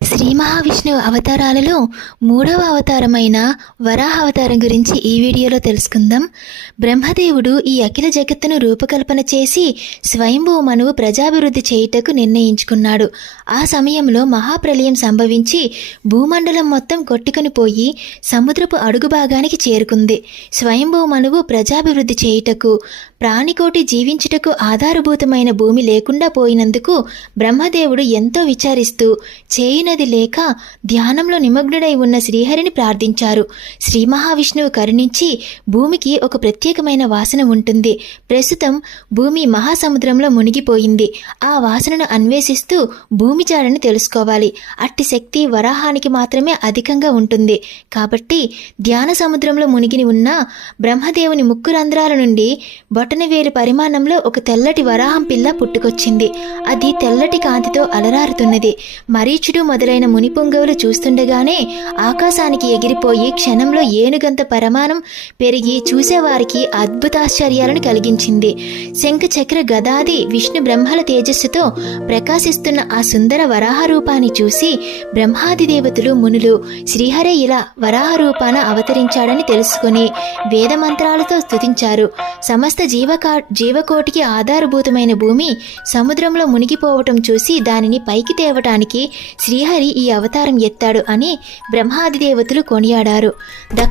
శ్రీ మహావిష్ణువు అవతారాలలో 3వ అవతారమైన వరాహ అవతారం గురించి ఈ వీడియోలో తెలుసుకుందాం. బ్రహ్మదేవుడు ఈ అఖిల జగత్తును రూపకల్పన చేసి స్వయంభూ మనువు ప్రజాభివృద్ధి చేయుటకు నిర్ణయించుకున్నాడు. ఆ సమయంలో మహాప్రళయం సంభవించి భూమండలం మొత్తం కొట్టుకొని పోయి సముద్రపు అడుగు భాగానికి చేరుకుంది. స్వయంభూ మనువు ప్రజాభివృద్ధి చేయుటకు, ప్రాణికోటి జీవించుటకు ఆధారభూతమైన భూమి లేకుండా పోయినందుకు బ్రహ్మదేవుడు ఎంతో విచారిస్తూ చేయునది లేక ధ్యానంలో నిమగ్నుడై ఉన్న శ్రీహరిని ప్రార్థించారు. శ్రీ మహావిష్ణువు కరుణించి భూమికి ఒక ప్రత్యేకమైన వాసన ఉంటుంది. ప్రస్తుతం భూమి మహాసముద్రంలో మునిగిపోయింది. ఆ వాసనను అన్వేషిస్తూ భూమి జాడని తెలుసుకోవాలి. అట్టి శక్తి వరాహానికి మాత్రమే అధికంగా ఉంటుంది. కాబట్టి ధ్యాన సముద్రంలో మునిగి ఉన్న బ్రహ్మదేవుని ముక్కు రంధ్రాల నుండి బొటనవేలు పరిమాణంలో ఒక తెల్లటి వరాహం పిల్ల పుట్టుకొచ్చింది. అది తెల్లటి కాంతితో అలరారుతున్నది. మరీచుడు మొదలైన మునిపుంగవులు చూస్తుండగానే ఆకాశానికి ఎగిరిపోయి క్షణంలో ఏనుగంత పరిమాణం పెరిగి చూసేవారికి అద్భుతాశ్చర్యాలను కలిగించింది. శంఖ చక్ర గదాది విష్ణు బ్రహ్మల తేజస్సుతో ప్రకాశిస్తున్న ఆ సుందర వరాహ రూపాన్ని చూసి బ్రహ్మాది దేవతలు మునులు శ్రీహరే ఇలా వరాహ రూపాన అవతరించాడని తెలుసుకుని వేదమంత్రాలతో స్తుతించారు. సమస్త జీవకోటికి ఆధారభూతమైన భూమి సముద్రంలో మునిగిపోవటం చూసి దానిని పైకి తేవటానికి శ్రీహరి ఈ అవతారం ఎత్తాడు అని బ్రహ్మాది దేవతలు కొనియాడారు.